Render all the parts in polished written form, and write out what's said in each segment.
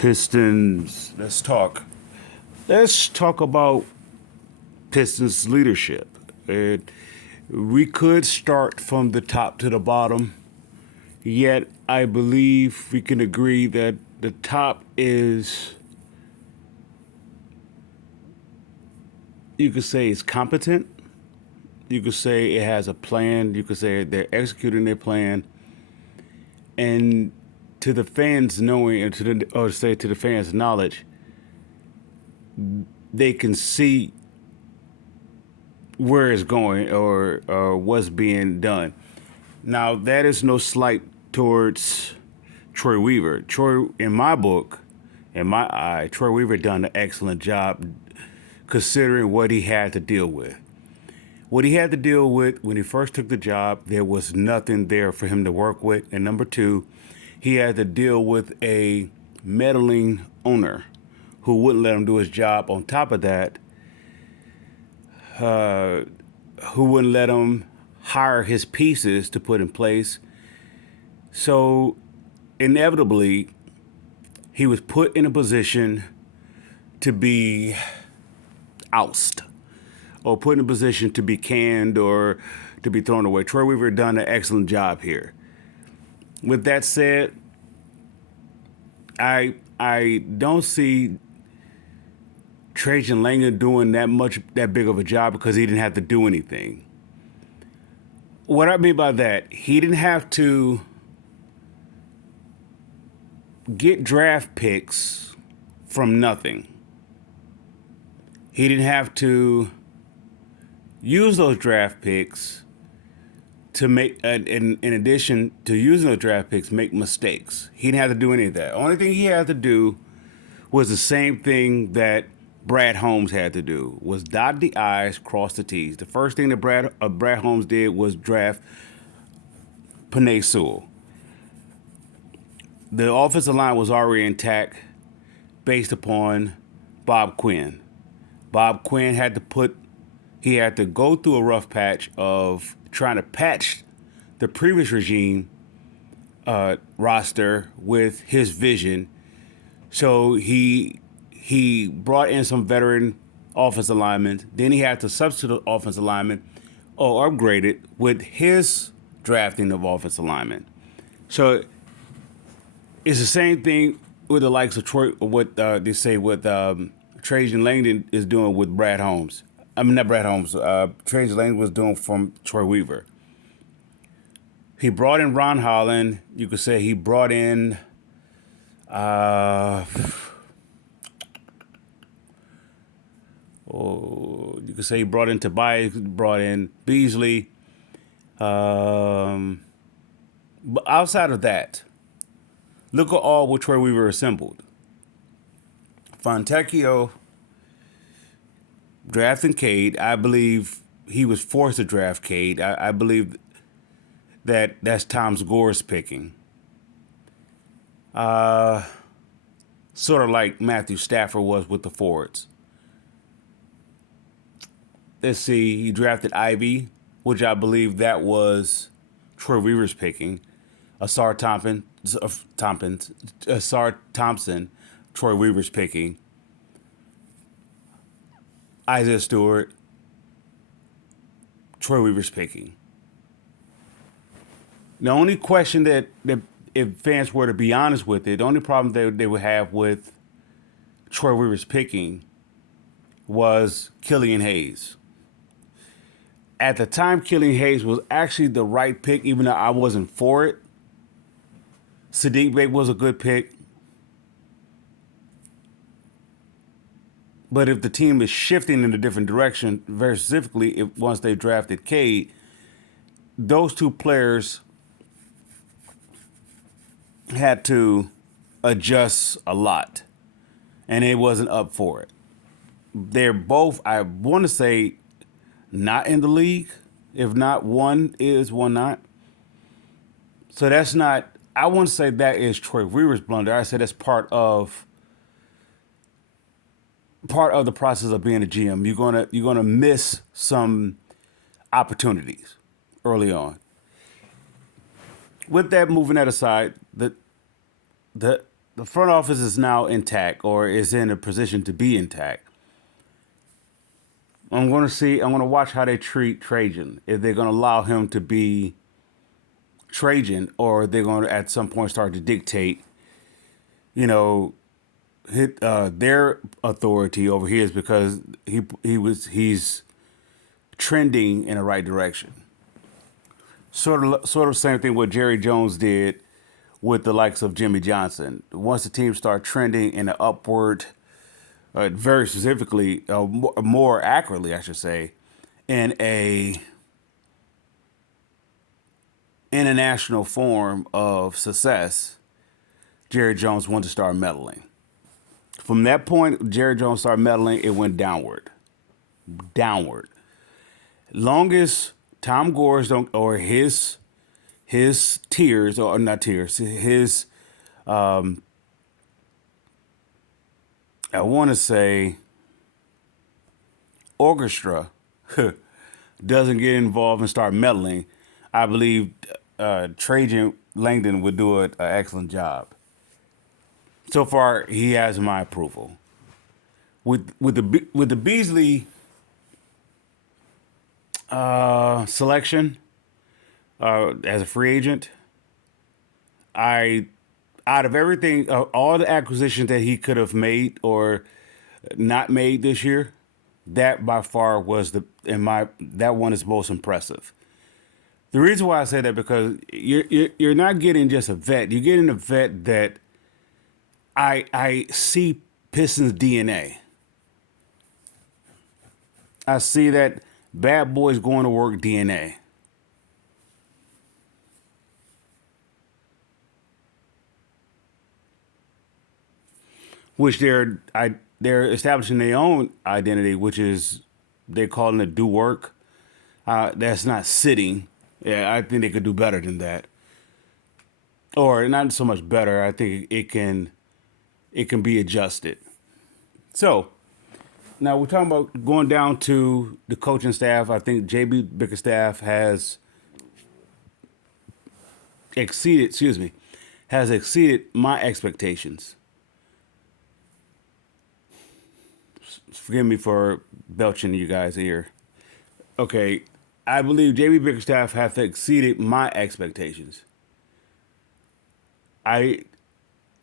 Pistons. Let's talk about Pistons leadership. And we could start from the top to the bottom, yet I believe we can agree that the top is, you could say, is competent. You could say it has a plan. You could say they're executing their plan. And to the fans knowing, or say to the fans' knowledge, they can see where it's going or what's being done. Now, that is no slight towards Troy Weaver. Troy, in my book, in my eye, Troy Weaver done an excellent job considering what he had to deal with. What he had to deal with when he first took the job, there was nothing there for him to work with. And number two, he had to deal with a meddling owner who wouldn't let him do his job. On top of that, who wouldn't let him hire his pieces to put in place. So inevitably, he was put in a position to be ousted or put in a position to be canned or to be thrown away. Troy Weaver done an excellent job here. With that said, I don't see Trajan Langdon doing that big of a job because he didn't have to do anything. What I mean by that, he didn't have to get draft picks from nothing. He didn't have to use those draft picks to make, in addition to using those draft picks, make mistakes. He didn't have to do any of that. Only thing he had to do was the same thing that Brad Holmes had to do, was dot the I's, cross the T's. The first thing that Brad Holmes did was draft Penei Sewell. The offensive line was already intact based upon Bob Quinn. Bob Quinn had to go through a rough patch of trying to patch the previous regime roster with his vision. So he brought in some veteran offensive linemen. Then he had to substitute offensive linemen or upgrade it with his drafting of offensive linemen. So it's the same thing with the likes of Troy, what they say what Trajan Langdon is doing with Brad Holmes. I mean, not Brad Holmes. Trajan Langdon was doing from Troy Weaver. He brought in Ron Holland. You could say he brought in you could say he brought in Tobias, brought in Beasley. But outside of that, look at all what Troy Weaver assembled. Fontecchio drafting Cade. I believe he was forced to draft Cade. I believe that's Tom Gore's picking. Sort of like Matthew Stafford was with the forwards. Let's see, he drafted Ivy, which I believe that was Troy Weaver's picking. Asar Thompson, Troy Weaver's picking. Isaiah Stewart, Troy Weaver's picking. The only question that if fans were to be honest with it, the only problem they would have with Troy Weaver's picking was Killian Hayes. At the time, Killian Hayes was actually the right pick, even though I wasn't for it. Sadiq Bey was a good pick. But if the team is shifting in a different direction, very specifically, if once they drafted Cade, those two players had to adjust a lot, and they wasn't up for it. They're both, I want to say, not in the league. If not, one is, one not. So that's not, I wouldn't say that is Troy Weaver's blunder. I say that's part of the process of being a GM. You're gonna miss some opportunities early on. With that, moving that aside, the the front office is now intact or is in a position to be intact. I'm going to see. I'm going to watch how they treat Trajan. If they're going to allow him to be Trajan, or they're going to at some point start to dictate, you know, their authority over his because he's trending in the right direction. Sort of same thing what Jerry Jones did with the likes of Jimmy Johnson. Once the team start trending in an upward, very specifically, more accurately, I should say, in a international form of success, Jerry Jones wanted to start meddling. From that point, Jerry Jones started meddling. It went downward. Longest Tom Gore's don't or his tiers or not tiers his I want to say orchestra doesn't get involved and start meddling, I believe Trajan Langdon would do an excellent job. So far, he has my approval. With the Beasley selection as a free agent, I out of everything, all the acquisitions that he could have made or not made this year, that by far was that one is most impressive. The reason why I say that because you're not getting just a vet. You're getting a vet that I see Pistons DNA. I see that bad boys going to work DNA. Which they're establishing their own identity, which is they're calling it do work. That's not sitting. Yeah, I think they could do better than that, or not so much better. I think it can be adjusted. So now we're talking about going down to the coaching staff. I think JB Bickerstaff has exceeded. Excuse me, has exceeded my expectations. Forgive me for belching you guys' ear. Okay, I believe JB Bickerstaff has exceeded my expectations. I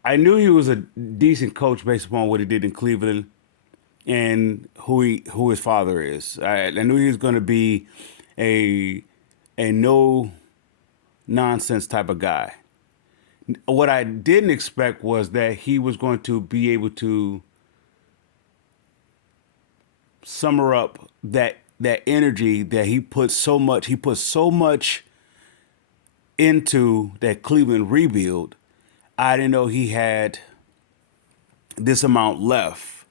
I knew he was a decent coach based upon what he did in Cleveland and who his father is. I knew he was going to be a no nonsense type of guy. What I didn't expect was that he was going to be able to summer up that energy that he put so much into that Cleveland rebuild. I didn't know he had this amount left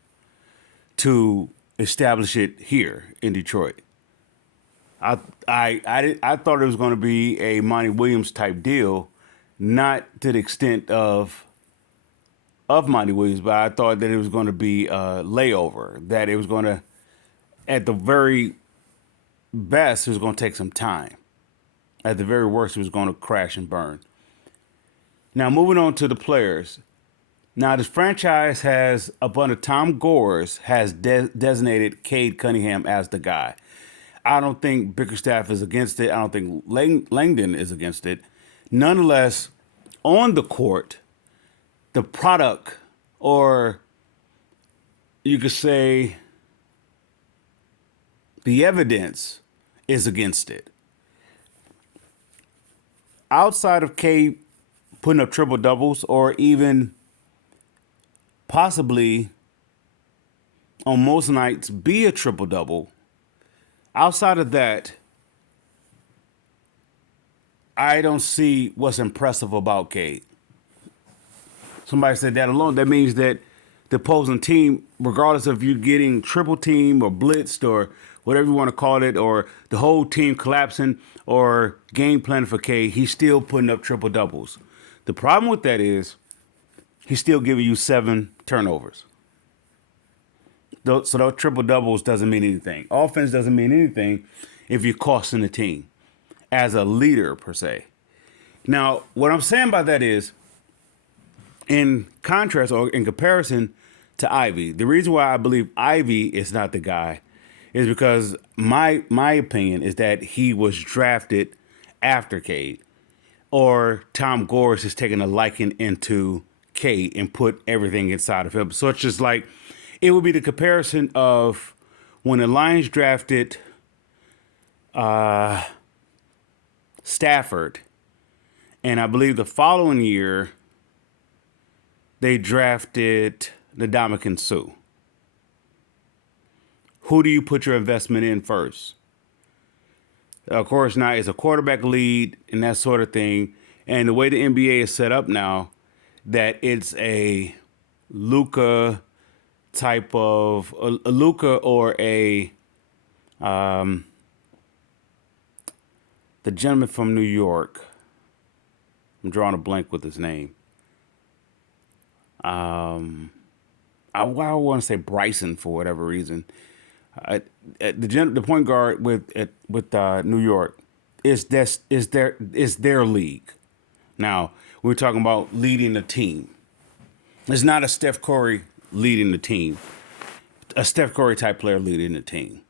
to establish it here in Detroit. I thought it was going to be a Monty Williams type deal, not to the extent of Monty Williams, but I thought that it was going to be a layover, that it was going to, at the very best, it was going to take some time. At the very worst, it was going to crash and burn. Now, moving on to the players. Now, this franchise has, up under Tom Gores, has designated Cade Cunningham as the guy. I don't think Bickerstaff is against it. I don't think Langdon is against it. Nonetheless, on the court, the product, or you could say the evidence, is against it. Outside of Cade putting up triple doubles, or even possibly on most nights be a triple double, outside of that, I don't see what's impressive about Cade. Somebody said that alone. That means that the opposing team, regardless of you getting triple team or blitzed or whatever you want to call it, or the whole team collapsing or game planning for Cade, he's still putting up triple doubles. The problem with that is he's still giving you 7 turnovers. So those triple doubles doesn't mean anything. Offense doesn't mean anything if you're costing the team as a leader per se. Now, what I'm saying by that is In contrast or in comparison to Ivy, the reason why I believe Ivy is not the guy is because my opinion is that he was drafted after Cade, or Tom Gores has taken a liking into Cade and put everything inside of him. So it's just like it would be the comparison of when the Lions drafted Stafford, and I believe the following year they drafted Ndamukong Suh. Who do you put your investment in first? Of course, now it's a quarterback lead and that sort of thing. And the way the NBA is set up now, that it's a Luca type of a Luca or a the gentleman from New York. I'm drawing a blank with his name. I want to say Bryson for whatever reason. The point guard with New York is their league. Now we're talking about leading the team. It's not a Steph Curry leading the team, a Steph Curry type player leading the team.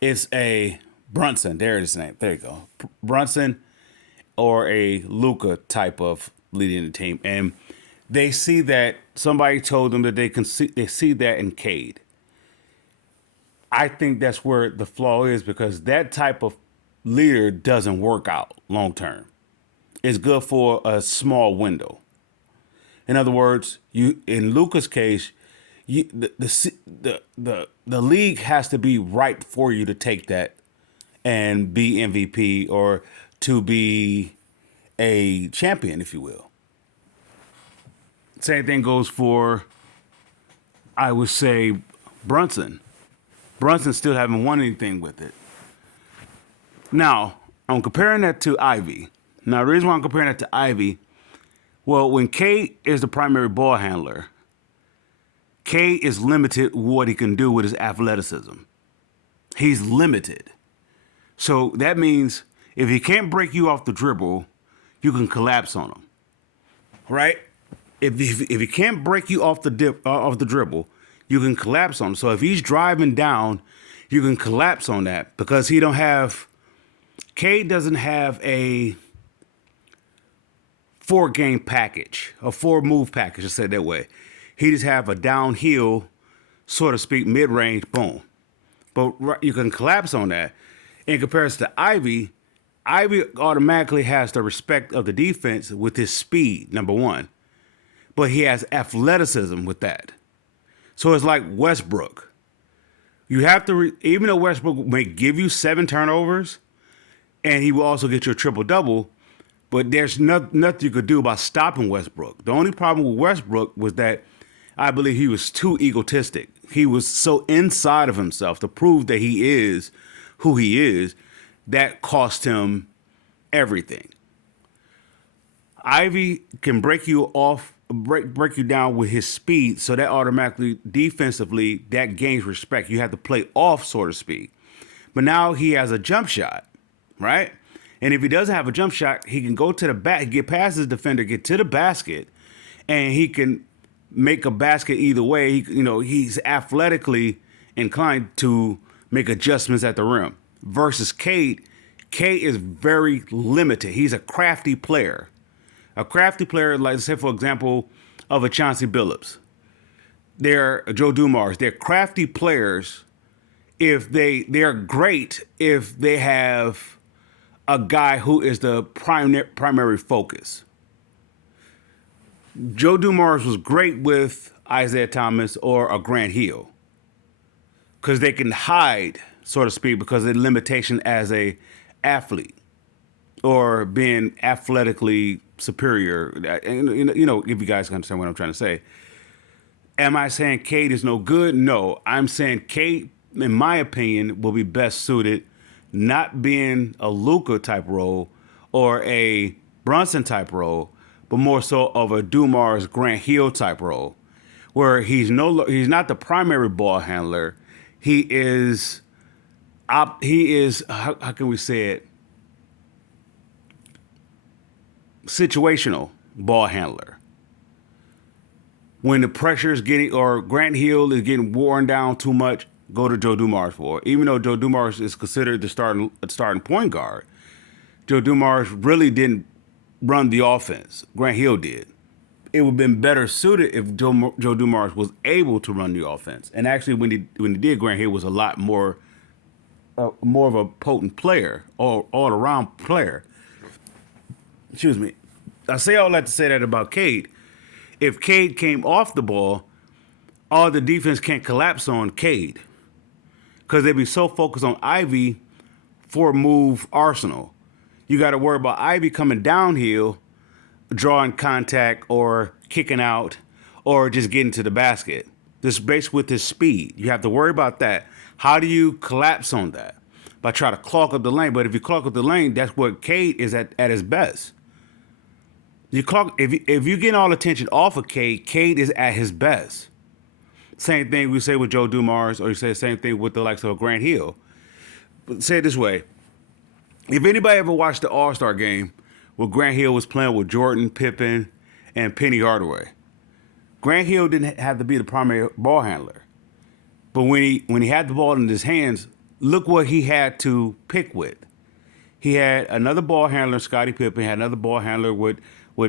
It's a Brunson. There it is. Name. There you go. Brunson or a Luca type of leading the team, and they see that somebody told them that they see that in Cade. I think that's where the flaw is because that type of leader doesn't work out long term. It's good for a small window. In other words, you in Luca's case, the league has to be right for you to take that and be MVP or to be a champion, if you will. Same thing goes for, I would say, Brunson. Brunson still haven't won anything with it. Now, I'm comparing that to Ivy. Now, the reason why I'm comparing that to Ivy, well, when K is the primary ball handler, K is limited what he can do with his athleticism. He's limited. So that means if he can't break you off the dribble, you can collapse on him, right? If he can't break you off the dribble, you can collapse on him. So if he's driving down, you can collapse on that because K doesn't have a 4-game package, a 4-move package, to say it that way. He just have a downhill, so to speak, mid-range, boom. But you can collapse on that. In comparison to Ivy automatically has the respect of the defense with his speed, number one. But he has athleticism with that. So it's like Westbrook. You have to, even though Westbrook may give you 7 turnovers, and he will also get you a triple-double, but there's nothing you could do about stopping Westbrook. The only problem with Westbrook was that I believe he was too egotistic. He was so inside of himself to prove that he is who he is. That cost him everything. Ivy can break you down with his speed, so that automatically, defensively, that gains respect. You have to play off, so to speak. But now he has a jump shot, right? And if he doesn't have a jump shot, he can go to the back, get past his defender, get to the basket, and he can make a basket either way. He's athletically inclined to make adjustments at the rim. Versus Cade is very limited. He's a crafty player. A crafty player, like say for example, of a Chauncey Billups. They're Joe Dumars. They're crafty players. They're great if they have a guy who is the primary focus. Joe Dumars was great with Isaiah Thomas or a Grant Hill because they can hide, so to speak, because of the limitation as a athlete or being athletically superior. If you guys can understand what I'm trying to say. Am I saying Cade is no good? No. I'm saying Cade, in my opinion, will be best suited not being a Luka type role or a Brunson type role, but more so of a Dumars Grant Hill type role, where he's not the primary ball handler. He is how can we say it? Situational ball handler. When the pressure is getting, or Grant Hill is getting worn down too much, go to Joe Dumars for it. Even though Joe Dumars is considered the starting point guard, Joe Dumars really didn't run the offense. Grant Hill did. It would have been better suited if Joe Dumars was able to run the offense. And actually, when he did, Grant Hill was a lot more of a potent player, all around player. Excuse me. I say all that to say that about Cade. If Cade came off the ball, all the defense can't collapse on Cade because they'd be so focused on Ivy for move arsenal. You got to worry about Ivy coming downhill, drawing contact or kicking out or just getting to the basket. This base with his speed. You have to worry about that. How do you collapse on that? By trying to clog up the lane. But if you clog up the lane, that's where Cade is at his best. If you get all attention off of Cade, Cade is at his best. Same thing we say with Joe Dumars, or you say the same thing with the likes of Grant Hill. But say it this way. If anybody ever watched the All-Star game where Grant Hill was playing with Jordan, Pippen, and Penny Hardaway, Grant Hill didn't have to be the primary ball handler. But when he had the ball in his hands, look what he had to pick with. He had another ball handler, Scottie Pippen, had another ball handler with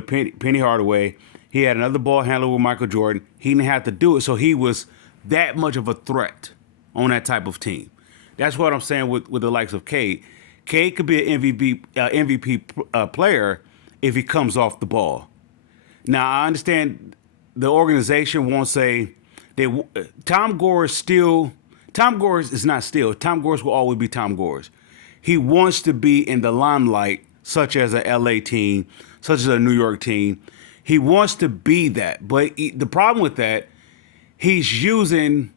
Penny Hardaway. He had another ball handler with Michael Jordan. He didn't have to do it, so he was that much of a threat on that type of team. That's what I'm saying with the likes of Cade. Cade could be an MVP player if he comes off the ball. Now, I understand the organization won't say Tom Gores is not still. Tom Gores will always be Tom Gores. He wants to be in the limelight, such as a LA team, such as a New York team. He wants to be that. But the problem with that, he's using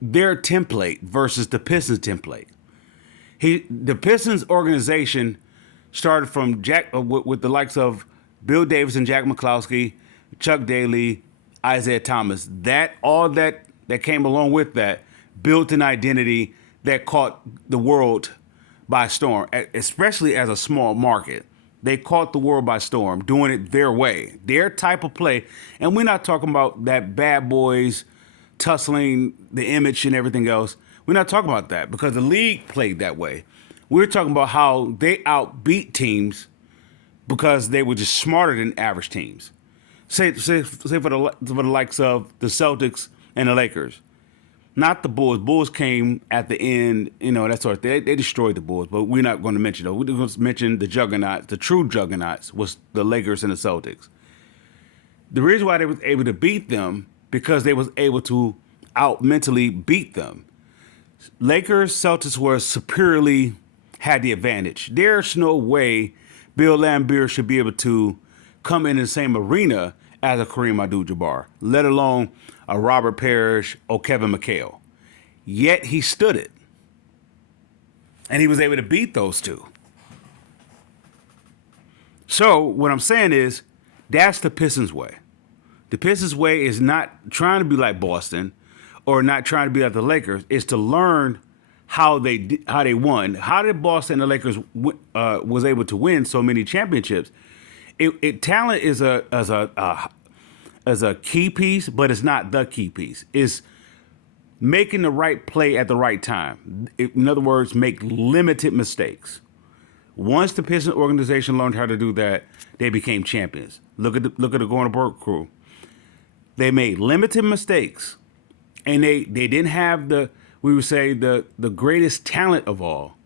their template versus the Pistons template. The Pistons organization started from with the likes of Bill Davis and Jack McCloskey, Chuck Daly, Isaiah Thomas. All that came along with that built an identity that caught the world by storm, especially as a small market. They caught the world by storm, doing it their way, their type of play. And we're not talking about that bad boys tussling the image and everything else. We're not talking about that because the league played that way. We're talking about how they outbeat teams because they were just smarter than average teams. Say for the likes of the Celtics and the Lakers. Not the Bulls. Bulls came at the end, that sort of thing. They destroyed the Bulls, but we're not going to mention those. We're going to mention the juggernauts. The true juggernauts was the Lakers and the Celtics. The reason why they was able to beat them, because they was able to mentally beat them. Lakers, Celtics were superiorly had the advantage. There's no way Bill Laimbeer should be able to come in the same arena as a Kareem Abdul-Jabbar, let alone a Robert Parrish or Kevin McHale. Yet he stood it. And he was able to beat those two. So what I'm saying is, that's the Pistons way. The Pistons way is not trying to be like Boston or not trying to be like the Lakers. It's to learn how they won. How did Boston and the Lakers was able to win so many championships? Talent is a key piece, but it's not the key piece. It's making the right play at the right time. In other words, make limited mistakes. Once the Pistons organization learned how to do that, they became champions. Look at the Gordon Burke crew. They made limited mistakes, and they didn't have the greatest talent of all.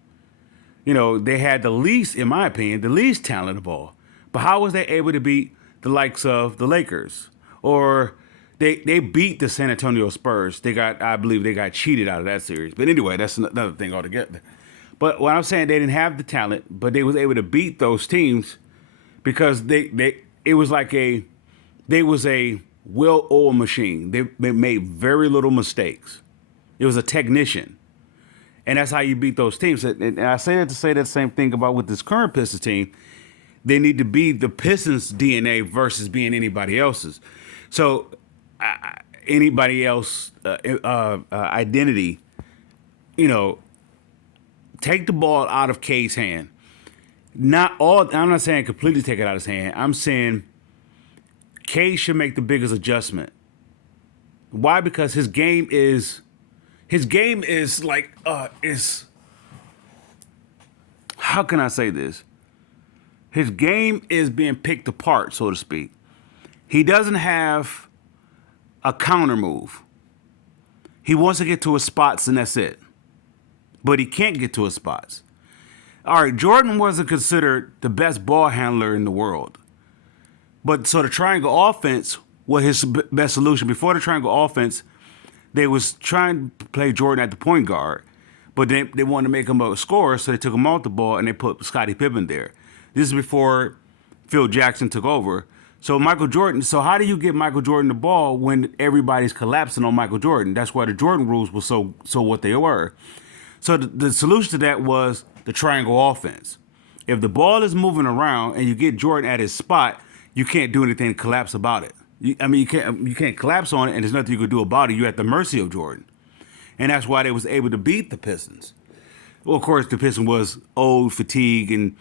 They had the least, in my opinion, the least talent of all. But how was they able to beat the likes of the Lakers? Or they beat the San Antonio Spurs. I believe they got cheated out of that series. But anyway, that's another thing altogether. But what I'm saying, they didn't have the talent, but they was able to beat those teams because they was a well-oiled machine. They made very little mistakes. It was a technician. And that's how you beat those teams. And I say that to say that same thing about with this current Pistons team. They need to be the Pistons' DNA versus being anybody else's. So anybody else identity, take the ball out of Cade's hand. I'm not saying completely take it out of his hand. I'm saying Cade should make the biggest adjustment Why? Because his game is like is how can I say this? His game is being picked apart, so to speak. He doesn't have a counter move. He wants to get to his spots and that's it. But he can't get to his spots. All right, Jordan wasn't considered the best ball handler in the world. But so the triangle offense was his best solution. Before the triangle offense, they was trying to play Jordan at the point guard, but they wanted to make him a scorer, so they took him off the ball and they put Scottie Pippen there. This is before Phil Jackson took over. So how do you get Michael Jordan the ball when everybody's collapsing on Michael Jordan? That's why the Jordan rules were so what they were. So the solution to that was the triangle offense. If the ball is moving around and you get Jordan at his spot, you can't do anything to collapse about it. You can't collapse on it, and there's nothing you can do about it. You're at the mercy of Jordan, and that's why they was able to beat the Pistons. Well, of course, the Pistons was old, fatigue, and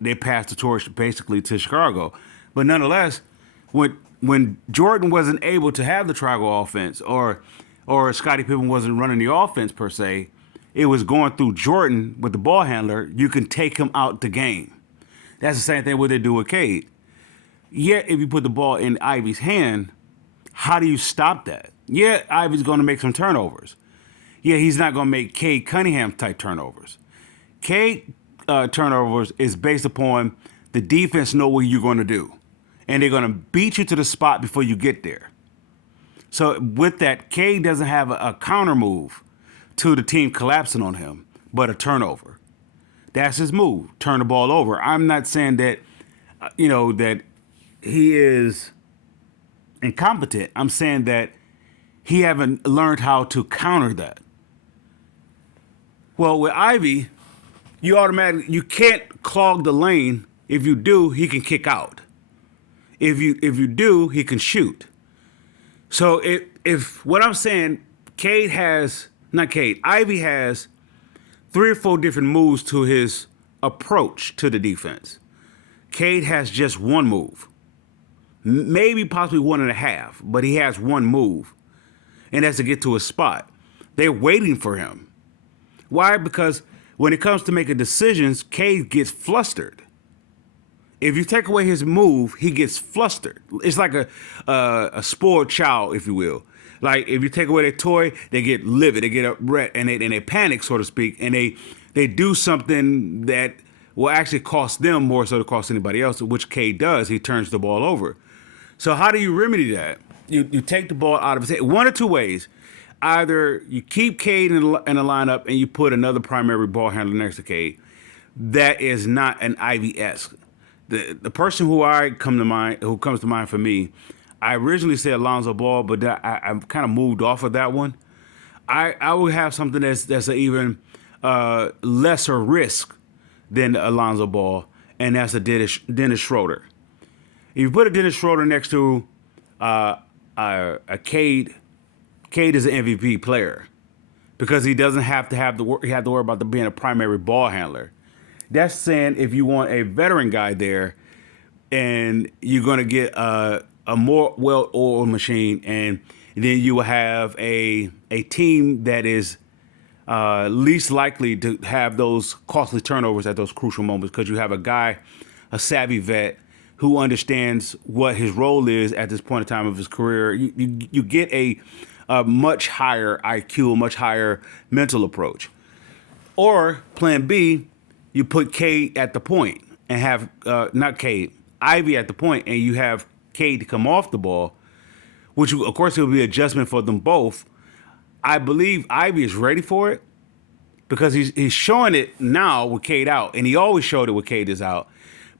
they passed the torch basically to Chicago. But nonetheless, when Jordan wasn't able to have the triangle offense, or Scottie Pippen wasn't running the offense per se, it was going through Jordan with the ball handler. You can take him out the game. That's the same thing what they do with Cade. Yet, if you put the ball in Ivy's hand, how do you stop that? Yeah, Ivy's going to make some turnovers. Yeah, he's not going to make Cade Cunningham type turnovers. Cade turnovers is based upon the defense know what you're going to do. And they're going to beat you to the spot before you get there. So with that, Cade doesn't have a counter move to the team collapsing on him, but a turnover. That's his move, turn the ball over. I'm not saying that, that he is incompetent. I'm saying that he haven't learned how to counter that. Well, with Ivy, you can't clog the lane. If you do, he can kick out. If you do, he can shoot. So if what I'm saying, Ivy has 3 or 4 different moves to his approach to the defense. Cade has just one move. Maybe possibly 1.5, but he has one move. And that's to get to his spot. They're waiting for him. Why? Because when it comes to making decisions, Cade gets flustered. If you take away his move, he gets flustered. It's like a spoiled child, if you will. Like if you take away their toy, they get livid, they get upset, and they panic, so to speak, and they do something that will actually cost them more so to cost anybody else, which Cade does. He turns the ball over. So how do you remedy that? You take the ball out of his hand. One or two ways. Either you keep Cade in the lineup and you put another primary ball handler next to Cade. That is not an Ivy-esque. The person who comes to mind for me, I originally said Alonzo Ball, but I kind of moved off of that one. I would have something that's an even lesser risk than Alonzo Ball, and that's a Dennis Schroeder. If you put a Dennis Schroeder next to a Cade is an MVP player because he doesn't have to worry about being a primary ball handler. That's saying if you want a veteran guy there, and you're going to get a more well-oiled machine, and then you will have a team that is least likely to have those costly turnovers at those crucial moments because you have a savvy vet who understands what his role is at this point in time of his career. You get a much higher IQ, a much higher mental approach. Or plan B, you put Cade at the point and have, not Cade, Ivy at the point, and you have Cade to come off the ball, which of course it will be an adjustment for them both. I believe Ivy is ready for it because he's showing it now with Cade out, and he always showed it with Cade is out,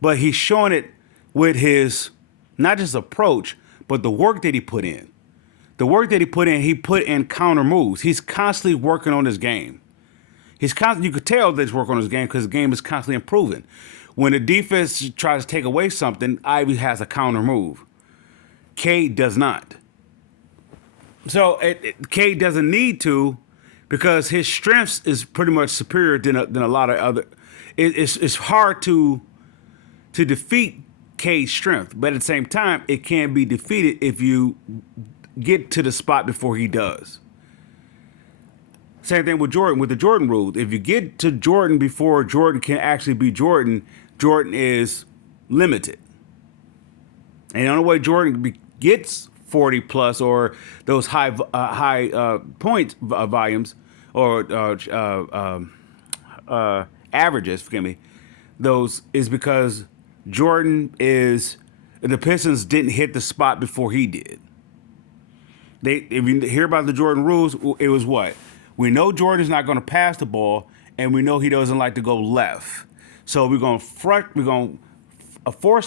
but he's showing it with his, not just approach, but the work that he put in. The work that he put in counter moves. He's constantly working on his game. You could tell that he's working on his game because his game is constantly improving. When the defense tries to take away something, Ivy has a counter move. Cade does not. So Cade doesn't need to because his strengths is pretty much superior than a lot of other. It's hard to defeat Cade's strength, but at the same time, it can be defeated if you get to the spot before he does. Same thing with Jordan, with the Jordan rule. If you get to Jordan before Jordan can actually be Jordan, Jordan is limited. And the only way Jordan gets 40 plus or those high point volumes or averages, forgive me, those is because the Pistons didn't hit the spot before he did. If you hear about the Jordan rules, it was what? We know Jordan's not going to pass the ball, and we know he doesn't like to go left. So we're going to force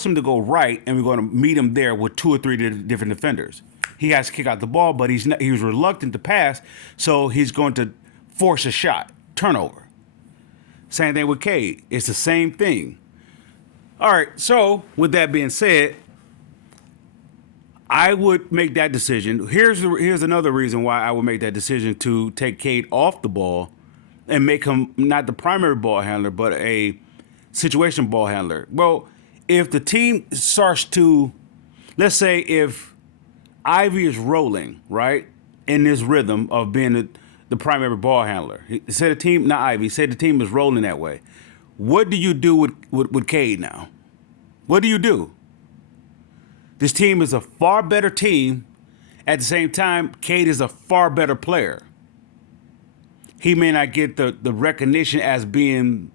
him to go right, and we're going to meet him there with 2 or 3 different defenders. He has to kick out the ball, but he was reluctant to pass, so he's going to force a shot, turnover. Same thing with Cade. It's the same thing. All right, so with that being said, I would make that decision. Here's another reason why I would make that decision to take Cade off the ball and make him not the primary ball handler, but a situation ball handler. Well, if the team starts to, let's say if Ivy is rolling, right, in this rhythm of being the primary ball handler. Say the team, not Ivy, say the team is rolling that way. What do you do with Cade now? What do you do? This team is a far better team. At the same time, Cade is a far better player. He may not get the recognition as being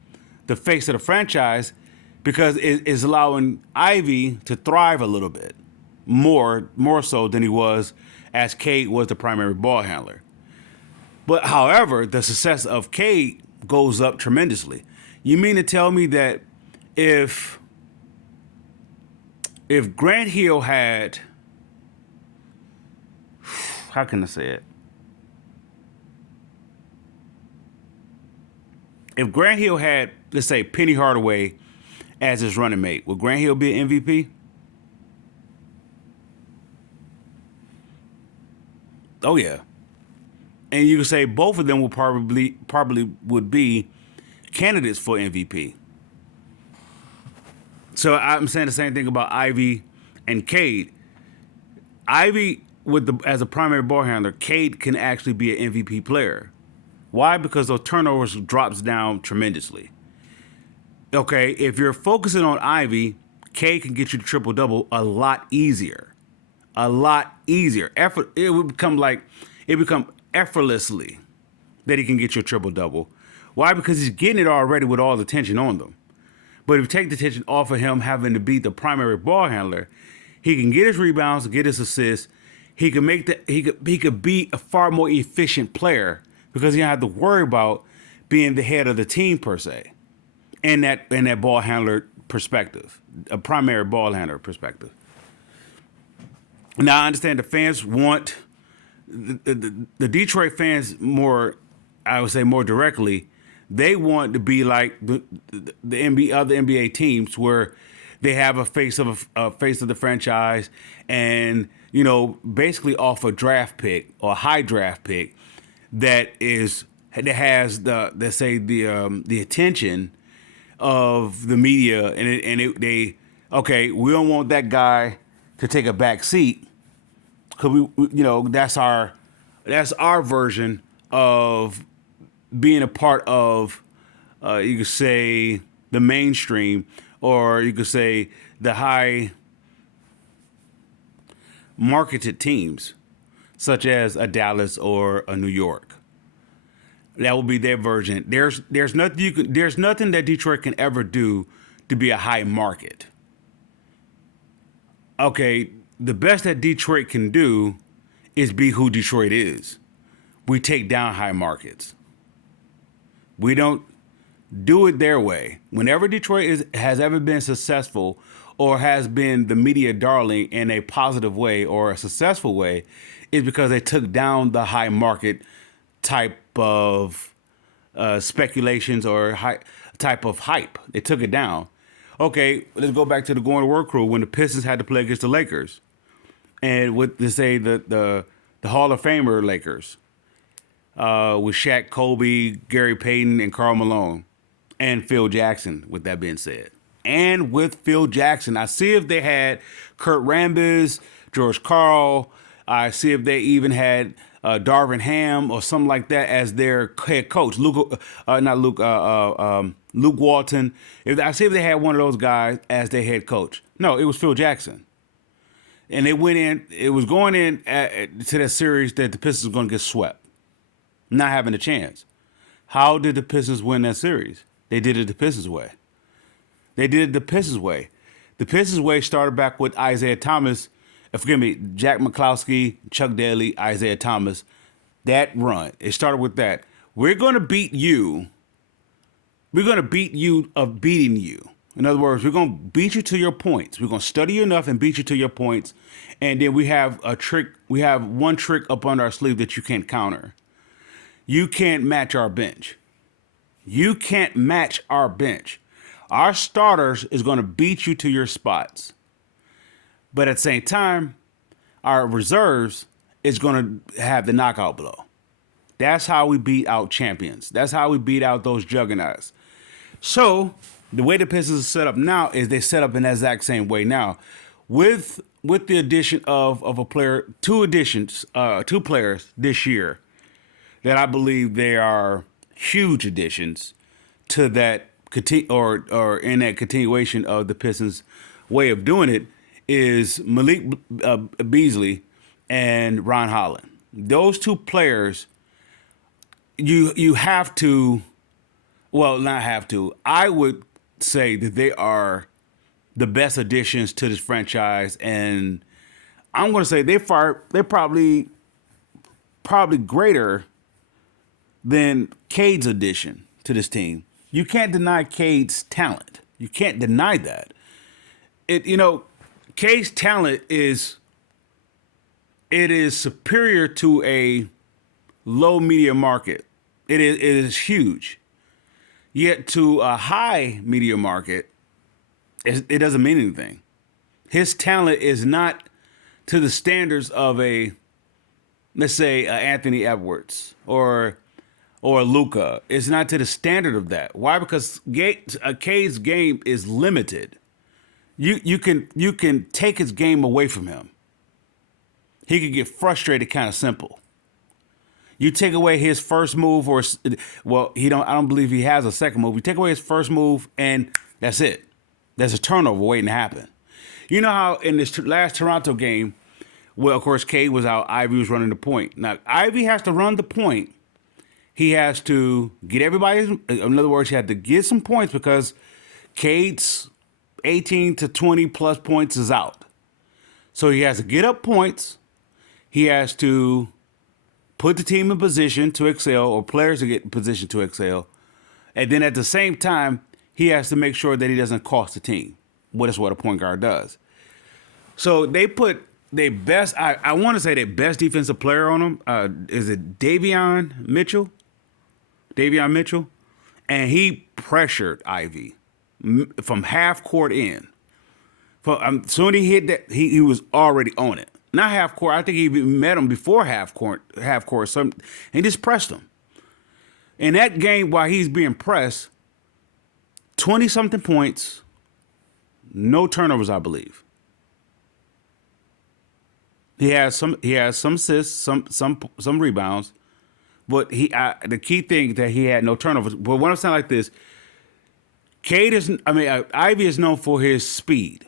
the face of the franchise because it is allowing Ivy to thrive a little bit more so than he was as Cade was the primary ball handler. But however, the success of Cade goes up tremendously. You mean to tell me that if Grant Hill had, how can I say it? If Grant Hill had, let's say, Penny Hardaway as his running mate, would Grant Hill be an MVP? Oh yeah. And you could say both of them will probably would be candidates for MVP. So I'm saying the same thing about Ivy and Cade. Ivy as a primary ball handler, Cade can actually be an MVP player. Why? Because those turnovers drops down tremendously. Okay, if you're focusing on Ivy, Cade can get you the triple double a lot easier. A lot easier. It would become effortlessly that he can get you a triple double. Why? Because he's getting it already with all the tension on them. But if you take the tension off of him having to be the primary ball handler, he can get his rebounds, get his assists. He could be a far more efficient player because he don't have to worry about being the head of the team per se. In that ball handler perspective, a primary ball handler perspective. Now I understand the fans want the Detroit fans more. I would say more directly, they want to be like the other NBA teams where they have a face of the franchise, and basically off a draft pick or a high draft pick that has the attention of the media, and we don't want that guy to take a back seat because that's our version of being a part of you could say the mainstream, or you could say the high marketed teams such as a Dallas or a New York. That will be their version. There's nothing that Detroit can ever do to be a high market. Okay, the best that Detroit can do is be who Detroit is. We take down high markets. We don't do it their way. Whenever Detroit has ever been successful or has been the media darling in a positive way or a successful way, is because they took down the high market type of speculations or type of hype. They took it down. Okay, let's go back to the Going to Work crew when the Pistons had to play against the Lakers, and with the Hall of Famer Lakers with Shaq, Kobe, Gary Payton, and Karl Malone, and Phil Jackson. With that being said, and with Phil Jackson, I see if they had Kurt Rambis, George Karl, I see if they even had Darvin Ham or something like that as their head coach. Luke Walton. If I see if they had one of those guys as their head coach. No, it was Phil Jackson. And they went in. It was going in to that series that the Pistons were going to get swept, not having a chance. How did the Pistons win that series? They did it the Pistons way. They did it the Pistons way. The Pistons way started back with Isaiah Thomas. Forgive me, Jack McCloskey, Chuck Daly, Isaiah Thomas. That run. It started with that. We're going to beat you. We're going to beat you of beating you. In other words, we're going to beat you to your points. We're going to study you enough and beat you to your points. And then we have a trick. We have one trick up on our sleeve that you can't counter. You can't match our bench. You can't match our bench. Our starters is going to beat you to your spots. But at the same time, our reserves is going to have the knockout blow. That's how we beat out champions. That's how we beat out those juggernauts. So the way the Pistons are set up now is they set up in that exact same way now. With the addition of a player, two players this year that I believe they are huge additions to that or in that continuation of the Pistons' way of doing it is Malik Beasley and Ron Holland. Those two players, you have to, well, not have to. I would say that they are the best additions to this franchise, and I'm going to say they're probably greater than Cade's addition to this team. You can't deny Cade's talent. You can't deny that. Cade's talent is superior to a low media market. It is huge. Yet to a high media market, it doesn't mean anything. His talent is not to the standards of let's say, Anthony Edwards or Luka. It's not to the standard of that. Why? Because Cade's game is limited. You can take his game away from him. He could get frustrated, kind of simple. You take away his first move, I don't believe he has a second move. You take away his first move, and that's it. There's a turnover waiting to happen. You know how in this last Toronto game, well, of course, Cade was out. Ivy was running the point. Now, Ivy has to run the point. He has to get everybody. In other words, he had to get some points because Cade's 18 to 20 plus points is out. So he has to get up points. He has to put the team in position to excel, or players to get in position to excel. And then at the same time, he has to make sure that he doesn't cost the team. What is what a point guard does. So they put their best, I want to say their best defensive player on him. Is it Davion Mitchell? And he pressured Ivy from half court in. Soon he hit that, he was already on it. Not half court. I think he even met him before half court. And he just pressed him. In that game, while he's being pressed, 20-something points, no turnovers, I believe. He has some assists, some rebounds, but the key thing that he had no turnovers. But what I'm saying like this, Ivy is known for his speed.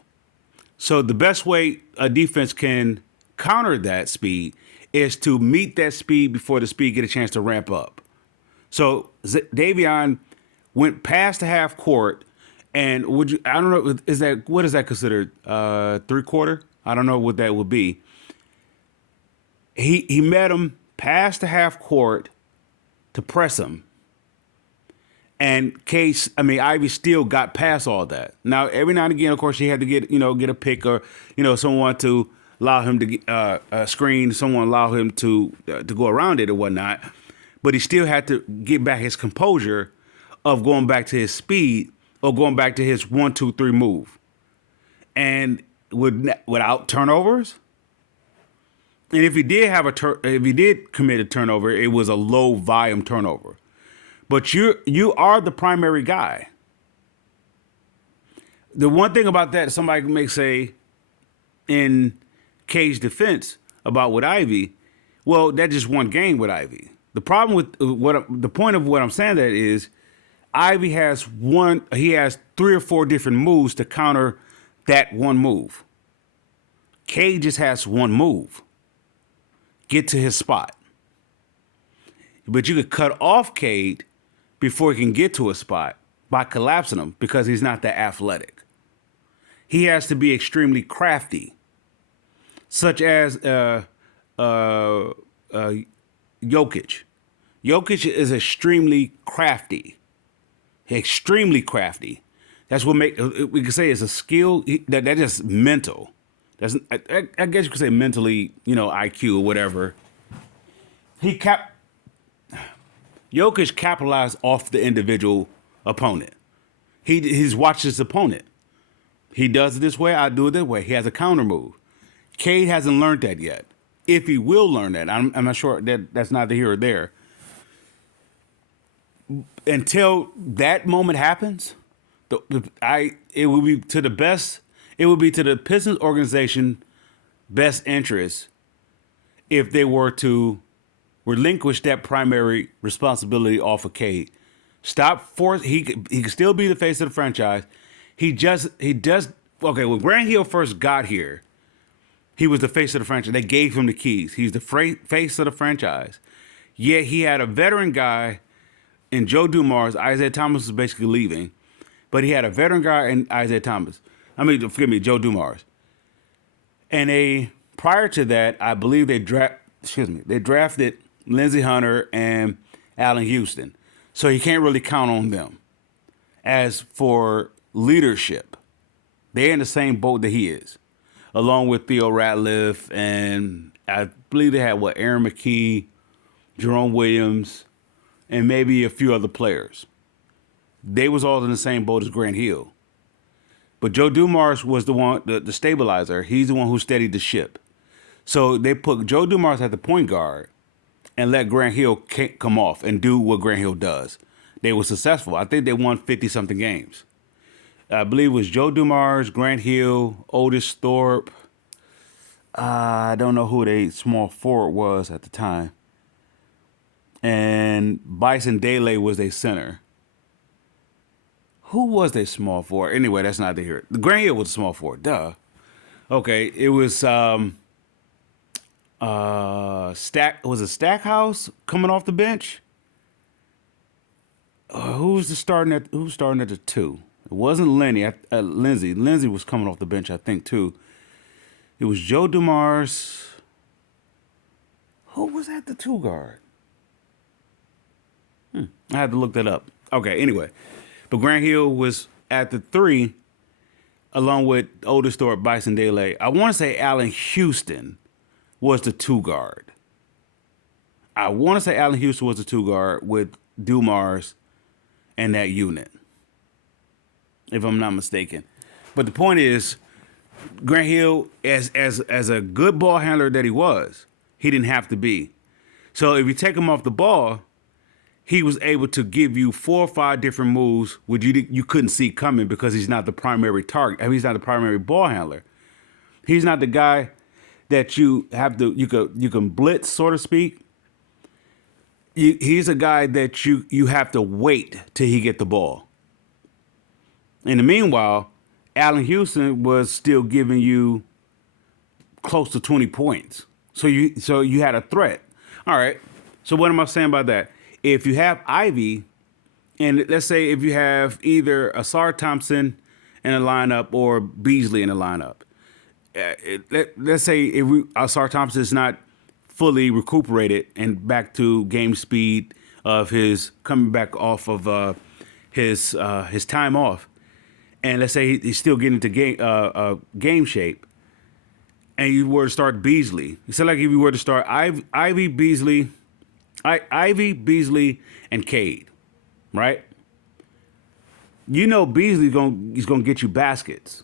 So the best way a defense can counter that speed is to meet that speed before the speed get a chance to ramp up. So Davion went past the half court, and I don't know, what is that considered? 3/4? I don't know what that would be. He met him past the half court to press him. And Ivy still got past all that. Now, every now and again, of course, he had to get a pick or, someone to allow him to screen, someone allow him to go around it or whatnot. But he still had to get back his composure of going back to his speed or going back to his 1, 2, 3 move. And without turnovers. And if he did commit a turnover, it was a low volume turnover. But you are the primary guy. The one thing about that, somebody may say in Cade's defense, about with Ivy, well, that's just one game with Ivy. The problem with the point of what I'm saying that is, Ivy has he has 3 or 4 different moves to counter that one move. Cade just has one move. Get to his spot. But you could cut off Cade before he can get to a spot by collapsing him because he's not that athletic. He has to be extremely crafty, such as Jokic. Jokic is extremely crafty. Extremely crafty. That's what we could say is a skill that's just mental. I guess you could say mentally, IQ or whatever. Jokic capitalized off the individual opponent. He's watched his opponent. He does it this way, I do it that way. He has a counter move. Cade hasn't learned that yet. If he will learn that, I'm not sure that's neither here or there. Until that moment happens, it will be to the best. It would be to the Pistons organization best interest if they were to relinquish that primary responsibility off of Cade. Stop force. He can still be the face of the franchise. He does. Okay, when Grant Hill first got here, he was the face of the franchise. They gave him the keys. He's the face of the franchise. Yet he had a veteran guy in Joe Dumars. Isaiah Thomas was basically leaving, but he had a veteran guy in Isaiah Thomas. Joe Dumars. And prior to that, I believe they drafted Lindsey Hunter and Allen Houston. So you can't really count on them. As for leadership, they're in the same boat that he is, along with Theo Ratliff, and I believe they had Aaron McKee, Jerome Williams, and maybe a few other players. They was all in the same boat as Grant Hill. But Joe Dumars was the one, the stabilizer. He's the one who steadied the ship. So they put Joe Dumars at the point guard and let Grant Hill come off and do what Grant Hill does. They were successful. I think they won 50-something games. I believe it was Joe Dumars, Grant Hill, Otis Thorpe. I don't know who the small forward was at the time. And Bison Dele was their center. Who was their small forward? Anyway, that's not here. The Grant Hill was a small forward. Duh. Okay, it was Stackhouse coming off the bench? Who's starting at the 2? It wasn't Lenny. Lindsey. Lindsey was coming off the bench, I think, too. It was Joe Dumars. Who was at the 2 guard? I had to look that up. Okay, anyway. But Grant Hill was at the 3, along with Otis Thorpe, Bison Dele. I want to say Allen Houston was the 2 guard. I want to say Allen Houston was the 2 guard with Dumars and that unit, if I'm not mistaken. But the point is, Grant Hill, as a good ball handler that he was, he didn't have to be. So if you take him off the ball, he was able to give you 4 or 5 different moves which you couldn't see coming because he's not the primary target. I mean, he's not the primary ball handler. He's not the guy that you can blitz, so to speak. He's a guy that you have to wait till he get the ball. In the meanwhile, Allen Houston was still giving you close to 20 points. So you had a threat. All right. So what am I saying about that? If you have Ivy, and let's say if you have either Asar Thompson in a lineup or Beasley in a lineup, let's say if Asar Thompson is not fully recuperated and back to game speed of his coming back off of his time off, and let's say he's still getting into game shape, and you were to start Beasley, it's like if you were to start Ivy, Beasley, and Cade, right? Beasley's gonna get you baskets.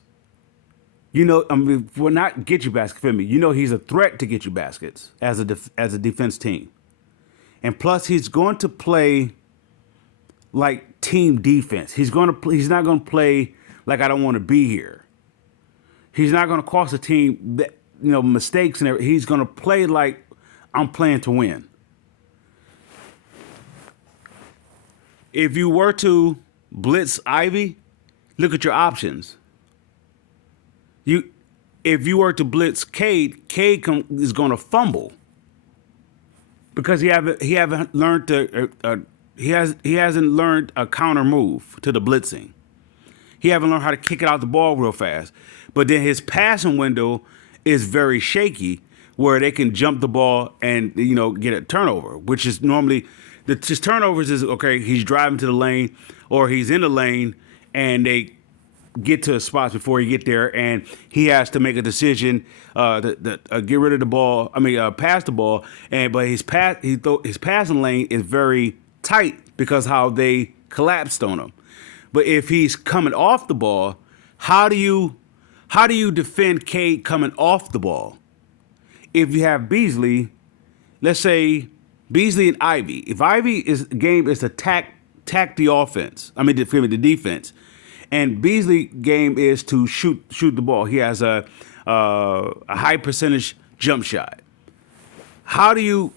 Will not get you baskets for me. He's a threat to get you baskets as a defense team, and plus he's going to play like team defense. He's not gonna play like I don't want to be here. He's not gonna cost a team mistakes and everything. He's going to play like I'm playing to win. If you were to blitz Ivy, look at your options. If you were to blitz Cade, is going to fumble because he hasn't learned he hasn't learned a counter move to the blitzing. He haven't learned how to kick it out the ball real fast. But then his passing window is very shaky, where they can jump the ball and get a turnover, which is normally his turnovers is okay. He's driving to the lane or he's in the lane and they get to a spot before he get there, and he has to make a decision to get rid of the ball. Pass the ball, but his passing lane is very tight because how they collapsed on him. But if he's coming off the ball, how do you defend Cade coming off the ball? If you have Beasley, let's say Beasley and Ivy. If Ivy game is to attack the offense, the defense. And Beasley game is to shoot the ball. He has a high percentage jump shot. How do you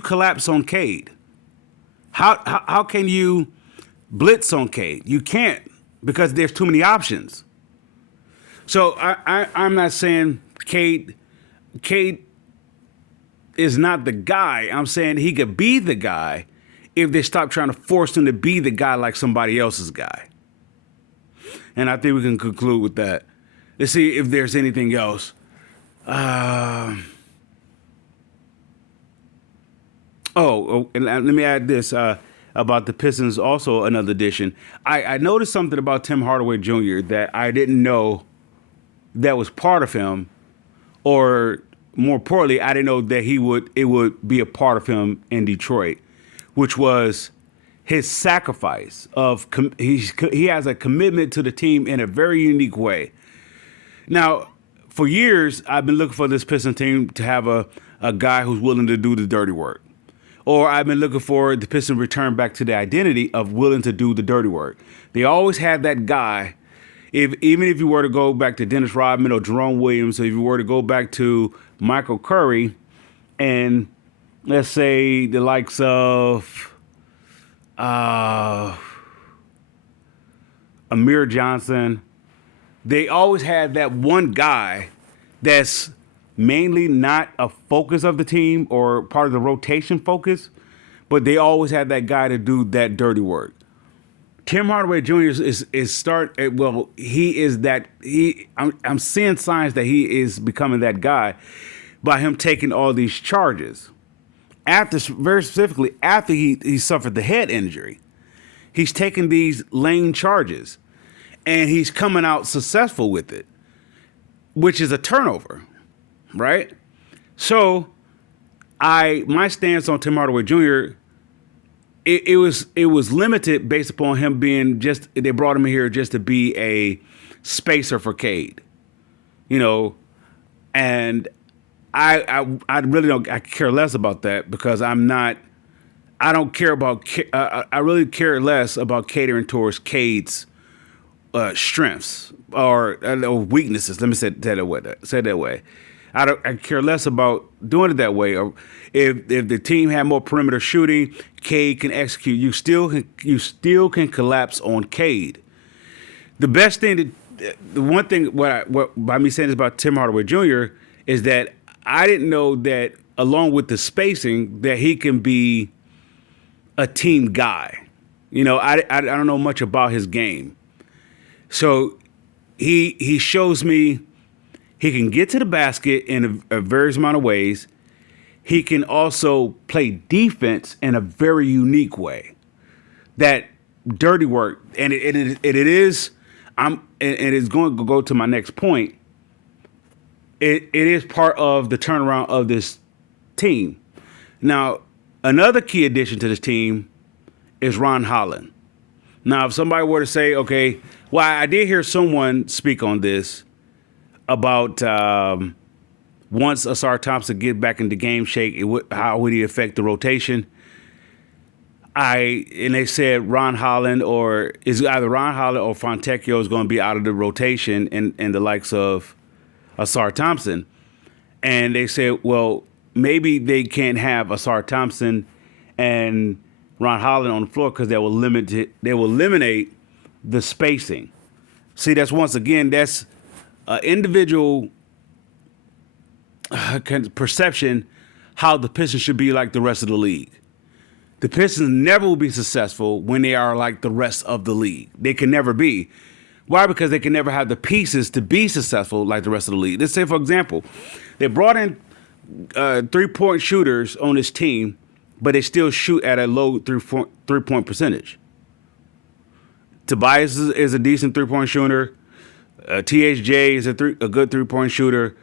collapse on Cade? How can you blitz on Cade? You can't, because there's too many options. So I'm not saying Cade is not the guy. I'm saying he could be the guy if they stop trying to force him to be the guy like somebody else's guy. And I think we can conclude with that. Let's see if there's anything else. And let me add this about the Pistons, also another addition. I noticed something about Tim Hardaway Jr. that I didn't know that was part of him, or more importantly, I didn't know that it would be a part of him in Detroit, which was his sacrifice of he has a commitment to the team in a very unique way. Now, for years, I've been looking for this Piston team to have a guy who's willing to do the dirty work. Or I've been looking for the Pistons return back to the identity of willing to do the dirty work. They always had that guy. Even if you were to go back to Dennis Rodman or Jerome Williams, or if you were to go back to Michael Curry, and let's say the likes of Amir Johnson, they always had that one guy that's mainly not a focus of the team or part of the rotation focus, but they always had that guy to do that dirty work. Tim Hardaway Jr. I'm seeing signs that he is becoming that guy by him taking all these charges. Very specifically after he suffered the head injury, he's taking these lane charges, and he's coming out successful with it, which is a turnover, right? So, my stance on Tim Hardaway Jr. It was limited based upon him being they brought him here just to be a spacer for Cade, and I really don't. I care less about that because I don't care about. I really care less about catering towards Cade's strengths or weaknesses. Let me say that way. I care less about doing it that way. Or if the team had more perimeter shooting, Cade can execute. You still can collapse on Cade. The best thing the one thing by me saying this about Tim Hardaway Jr. is that I didn't know that along with the spacing that he can be a team guy. I don't know much about his game. So he shows me he can get to the basket in a various amount of ways. He can also play defense in a very unique way. That dirty work, and it is going to go to my next point. It is part of the turnaround of this team. Now, another key addition to this team is Ron Holland. Now, if somebody were to say, okay, well, I did hear someone speak on this about once Asar Thompson get back into game shape, how would he affect the rotation? And they said Ron Holland, or is either Ron Holland or Fontecchio is going to be out of the rotation, and the likes of Asar Thompson. and they said, well, maybe they can't have Asar Thompson and Ron Holland on the floor because they will eliminate the spacing. See, that's once again, that's individual perception how the Pistons should be like the rest of the league. The Pistons never will be successful when they are like the rest of the league. They can never be. Why? Because they can never have the pieces to be successful like the rest of the league. Let's say, for example, they brought in 3-point shooters on this team, but they still shoot at a low three-point percentage. Tobias is a decent 3-point shooter. THJ is a good 3-point shooter.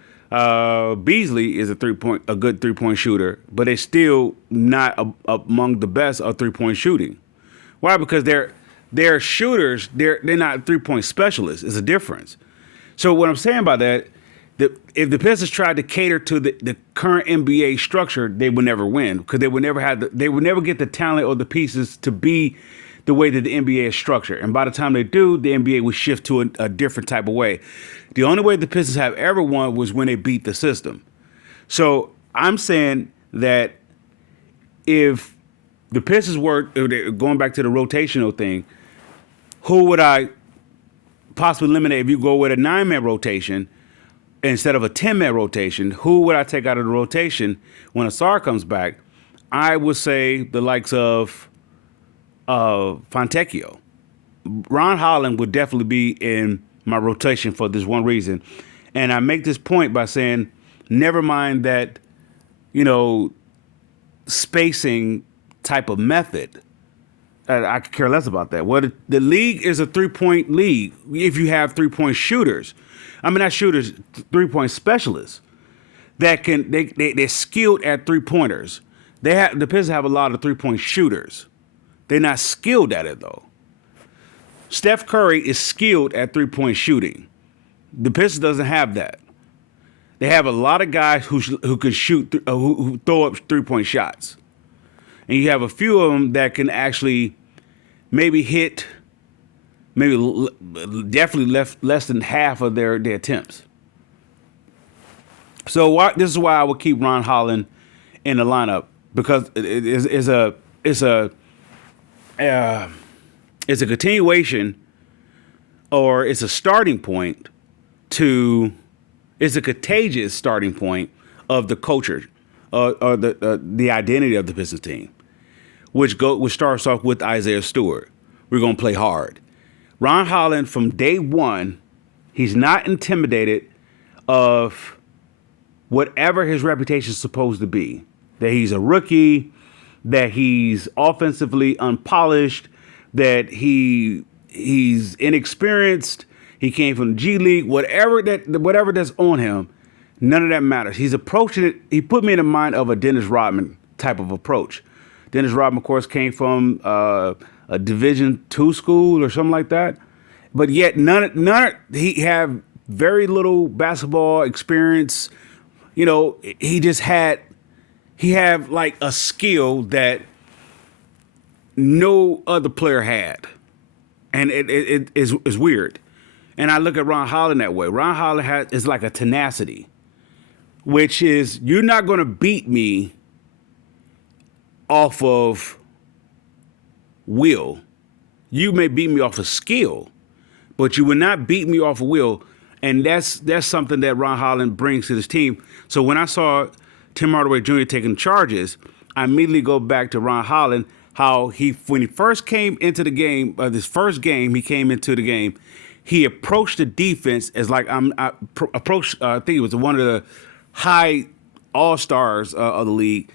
Beasley is a good 3-point shooter, but they're still not among the best of 3-point shooting. Why? Because they're shooters. They're not 3-point specialists. It's a difference. So what I'm saying by that, if the Pistons tried to cater to the current NBA structure, they would never win because they would never get the talent or the pieces to be the way that the NBA is structured. And by the time they do, the NBA will shift to a different type of way. The only way the Pistons have ever won was when they beat the system. So I'm saying that if the Pistons were going back to the rotational thing, who would I possibly eliminate if you go with a 9-man rotation instead of a 10-man rotation? Who would I take out of the rotation when Asar comes back? I would say the likes of Fontecchio. Ron Holland would definitely be in my rotation for this one reason. And I make this point by saying, never mind that, spacing type of method. I could care less about that. Well, the league is a 3-point league if you have 3-point shooters. I mean, not shooters, 3-point specialists that they're skilled at 3-pointers. The Pistons have a lot of 3-point shooters. They're not skilled at it, though. Steph Curry is skilled at 3-point shooting. The Pistons doesn't have that. They have a lot of guys who can shoot, who throw up 3-point shots. And you have a few of them that can actually maybe hit, definitely less than half of their attempts. So this is why I would keep Ron Holland in the lineup, because it's a continuation, or it's a starting point it's a contagious starting point of the culture, or the identity of the Pistons team, which starts off with Isaiah Stewart. We're gonna play hard. Ron Holland, from day one, he's not intimidated of whatever his reputation is supposed to be. That he's a rookie, that he's offensively unpolished, that he's inexperienced, he came from the G League, whatever that's on him, none of that matters. He's approaching it. He put me in the mind of a Dennis Rodman type of approach. Dennis Rodman, of course, came from a Division II school or something like that, but yet he had very little basketball experience. He had like a skill that no other player had. And it is weird. And I look at Ron Holland that way. Ron Holland is like a tenacity, which is, you're not going to beat me off of will. You may beat me off of skill, but you will not beat me off of will. And that's something that Ron Holland brings to this team. So when I saw Tim Hardaway Jr. taking charges, I immediately go back to Ron Holland, how when he first came into the game, this first game he came into the game, he approached the defense as like I think he was one of the high all-stars of the league,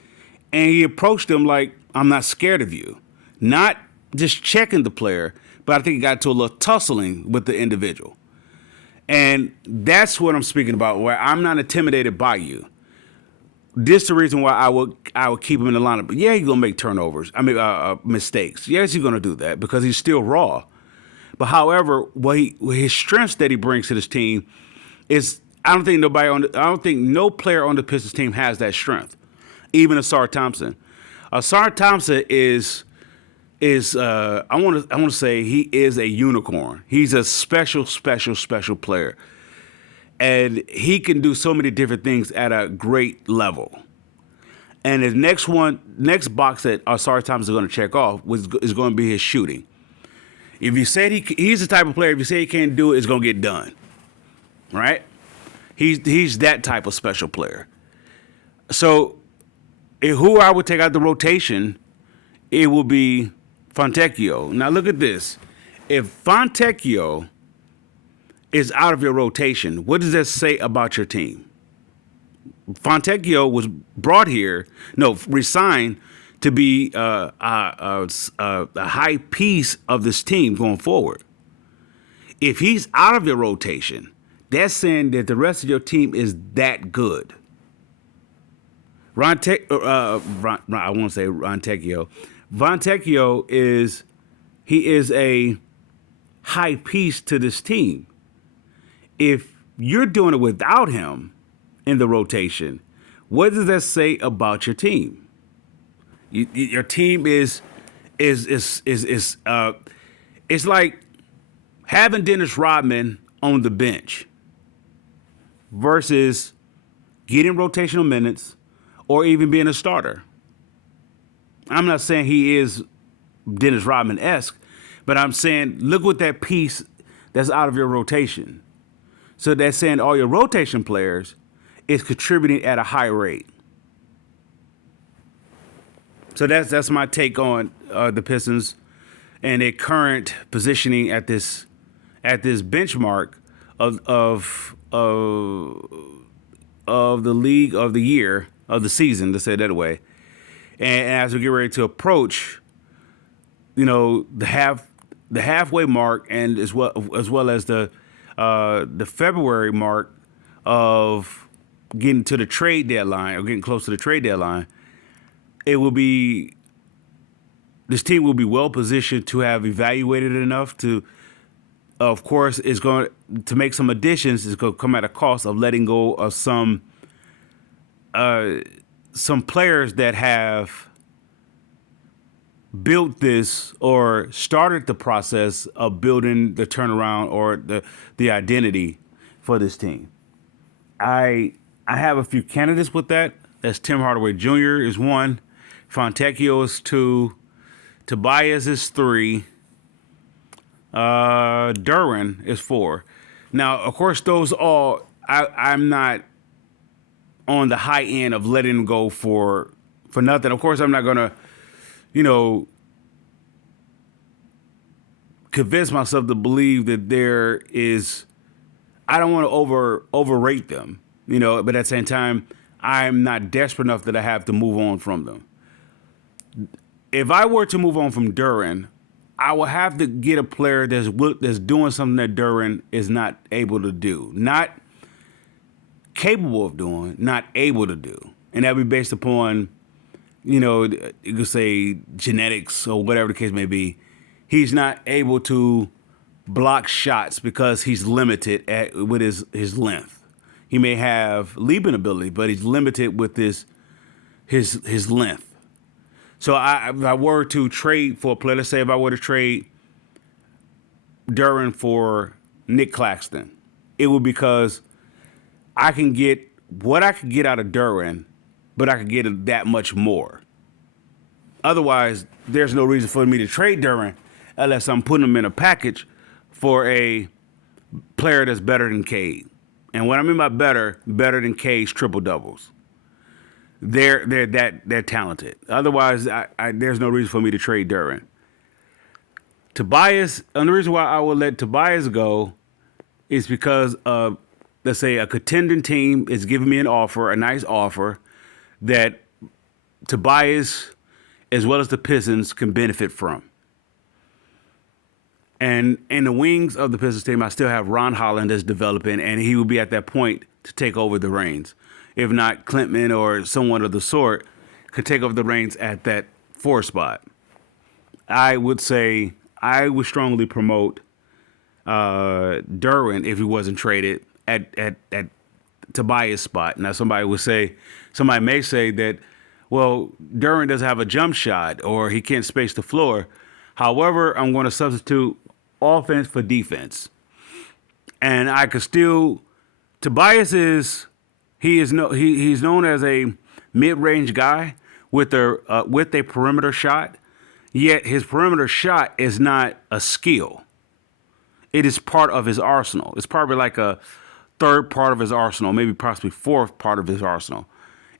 and he approached them like, I'm not scared of you. Not just checking the player, but I think he got to a little tussling with the individual. And that's what I'm speaking about, where I'm not intimidated by you. This is the reason why I would keep him in the lineup. But yeah, he's gonna make turnovers. Mistakes. Yes, he's gonna do that because he's still raw. But however, his strengths that he brings to this team is, I don't think no player on the Pistons team has that strength. Even Asar Thompson. Asar Thompson is I want to say he is a unicorn. He's a special player. and he can do so many different things at a great level. And the next box that Osari Thomas is going to check off is going to be his shooting. If you said he's the type of player, if you say he can't do it, it's going to get done, right? He's that type of special player. So, who I would take out the rotation, it will be Fontecchio. Now look at this. If Fontecchio is out of your rotation, what does that say about your team? Fontecchio was resigned to be a high piece of this team going forward. If he's out of your rotation, that's saying that the rest of your team is that good. I won't say Fontecchio. Fontecchio is a high piece to this team. If you're doing it without him in the rotation, what does that say about your team? Your team is it's like having Dennis Rodman on the bench versus getting rotational minutes or even being a starter. I'm not saying he is Dennis Rodman-esque, but I'm saying look what that piece that's out of your rotation. So that's saying all your rotation players is contributing at a high rate. So that's my take on the Pistons and their current positioning at this benchmark of the league of the year of the season, to say it that way. And as we get ready to approach, the halfway mark, and as well as the February mark of getting to the trade deadline or getting close to the trade deadline, this team will be well positioned to have evaluated enough to, of course, is going to make some additions. It's going to come at a cost of letting go of some players that have built this or started the process of building the turnaround or the identity for this team. I have a few candidates with that. That's Tim Hardaway Jr. is one, Fontecchio is two, Tobias is three, Duren is four. Now, of course, those all I'm not on the high end of letting them go for nothing. Of course, I'm not gonna, convince myself to believe that there is. I don't want to overrate them, but at the same time, I'm not desperate enough that I have to move on from them. If I were to move on from Duren, I will have to get a player that's doing something that Duren is not able to do, not capable of doing, not able to do, and that would be based upon, you could say genetics or whatever the case may be. He's not able to block shots because he's limited with his length. He may have leaping ability, but he's limited with his length. So if I were to trade for a player, let's say if I were to trade Duren for Nick Claxton, it would be because I can get what I could get out of Duren, but I could get that much more. Otherwise, there's no reason for me to trade Duren unless I'm putting him in a package for a player that's better than Cade. And what I mean by better than Cade's triple doubles. They're talented. Otherwise, there's no reason for me to trade Duren. Tobias, and the reason why I will let Tobias go is because let's say a contending team is giving me an offer, a nice offer, that Tobias, as well as the Pistons, can benefit from. And in the wings of the Pistons team, I still have Ron Holland that's developing, and he will be at that point to take over the reins. If not, Clintman or someone of the sort could take over the reins at that 4 spot. I would strongly promote Duren if he wasn't traded at Tobias' spot. Now, somebody may say that, well, Duren doesn't have a jump shot or he can't space the floor. However, I'm going to substitute offense for defense. And I could still Tobias he's known as a mid-range guy with a perimeter shot. Yet his perimeter shot is not a skill. It is part of his arsenal. It's probably like a third part of his arsenal, maybe possibly fourth part of his arsenal.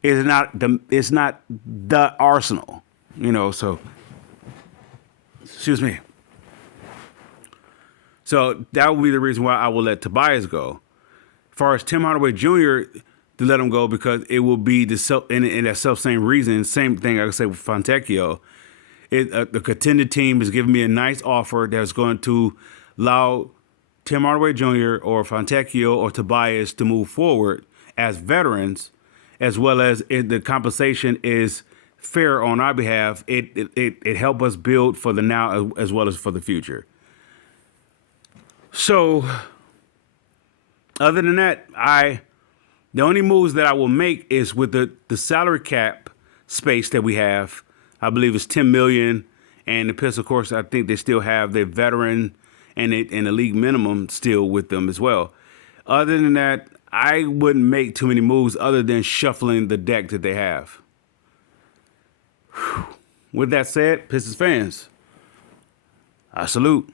It's not the arsenal, so excuse me. So that would be the reason why I will let Tobias go. As far as Tim Hardaway Jr., to let him go because it will be in that self-same reason, same thing I would say with Fontecchio. The contender team is giving me a nice offer that's going to allow Tim Hardaway Jr. or Fontecchio or Tobias to move forward as veterans, as well as the compensation is fair on our behalf. It helps us build for the now as well as for the future. So, other than that, the only moves that I will make is with the salary cap space that we have. I believe it's $10 million, and the Pistons, of course, I think they still have their veteran and the league minimum still with them as well. Other than that, I wouldn't make too many moves other than shuffling the deck that they have. Whew. With that said, Pistons fans, I salute.